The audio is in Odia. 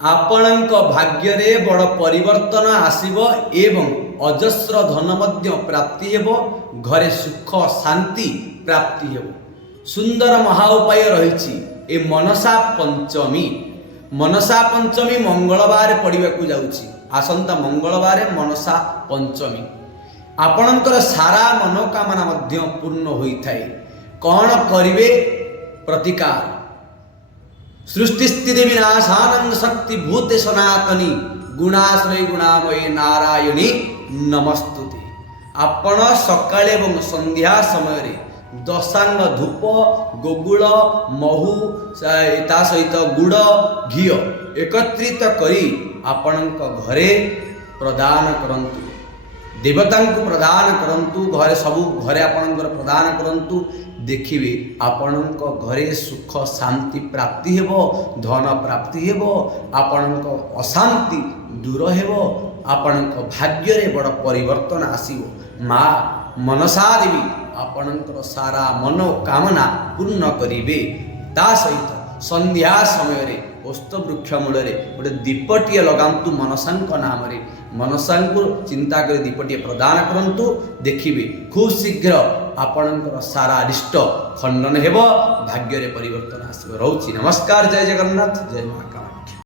ଆପଣଙ୍କ ଭାଗ୍ୟରେ ବଡ଼ ପରିବର୍ତ୍ତନ ଆସିବ ଏବଂ ଅଜସ୍ର ଧନ ମଧ୍ୟ ପ୍ରାପ୍ତି ହେବ। ଘରେ ସୁଖ ଶାନ୍ତି ପ୍ରାପ୍ତି ହେବ। ସୁନ୍ଦର ମହା ଉପାୟ ରହିଛି ଏ ମନସା ପଞ୍ଚମୀ। ମନସା ପଞ୍ଚମୀ ମଙ୍ଗଳବାର ପଡ଼ିବାକୁ ଯାଉଛି। ଆସନ୍ତା ମଙ୍ଗଳବାର ମନସା ପଞ୍ଚମୀ। ଆପଣଙ୍କର ସାରା ମନୋକାମନା ମଧ୍ୟ ପୂର୍ଣ୍ଣ ହୋଇଥାଏ। କ'ଣ କରିବେ? ପ୍ରତିକାର। ସୃଷ୍ଟି ସ୍ଥିତି ବିନାଶାନଂ ଶକ୍ତି ଭୂତେ ସନାତନୀ ଗୁଣାଶ୍ରୟୀ ଗୁଣାମୟୀ ନାରାୟଣୀ ନମସ୍ତୁତେ। ଆପଣ ସକାଳେ ଏବଂ ସନ୍ଧ୍ୟା ସମୟରେ ଦଶାଙ୍ଗ ଧୂପ, ଗୋଗୁଳ, ମହୁ ତା ସହିତ ଗୁଡ଼, ଘିଅ ଏକତ୍ରିତ କରି ଆପଣଙ୍କ ଘରେ ପ୍ରଦାନ କରନ୍ତୁ। ଦେବତାଙ୍କୁ ପ୍ରଦାନ କରନ୍ତୁ। ଘରେ ଆପଣଙ୍କର ପ୍ରଦାନ କରନ୍ତୁ। ଦେଖିବେ ଆପଣଙ୍କ ଘରେ ସୁଖ ଶାନ୍ତି ପ୍ରାପ୍ତି ହେବ, ଧନ ପ୍ରାପ୍ତି ହେବ, ଆପଣଙ୍କ ଅଶାନ୍ତି ଦୂର ହେବ, ଆପଣଙ୍କ ଭାଗ୍ୟରେ ବଡ଼ ପରିବର୍ତ୍ତନ ଆସିବ। ମା ମନସା ଦେବୀ ଆପଣଙ୍କର ସାରା ମନୋକାମନା ପୂର୍ଣ୍ଣ କରିବେ। ତା ସହିତ ସନ୍ଧ୍ୟା ସମୟରେ ଓସ୍ତ ବୃକ୍ଷ ମୂଳରେ ଗୋଟେ ଦୀପଟିଏ ଲଗାନ୍ତୁ ମନସାଙ୍କ ନାମରେ। ମନସାଙ୍କୁ ଚିନ୍ତା କରି ଦୀପଟିଏ ପ୍ରଦାନ କରନ୍ତୁ। ଦେଖିବେ ଖୁବ୍ ଶୀଘ୍ର ଆପଣଙ୍କର ସାରା ଅରିଷ୍ଟ ଖଣ୍ଡନ ହେବ, ଭାଗ୍ୟରେ ପରିବର୍ତ୍ତନ ଆସିବ। ରହୁଛି। ନମସ୍କାର। ଜୟ ଜଗନ୍ନାଥ। ଜୟ ମା।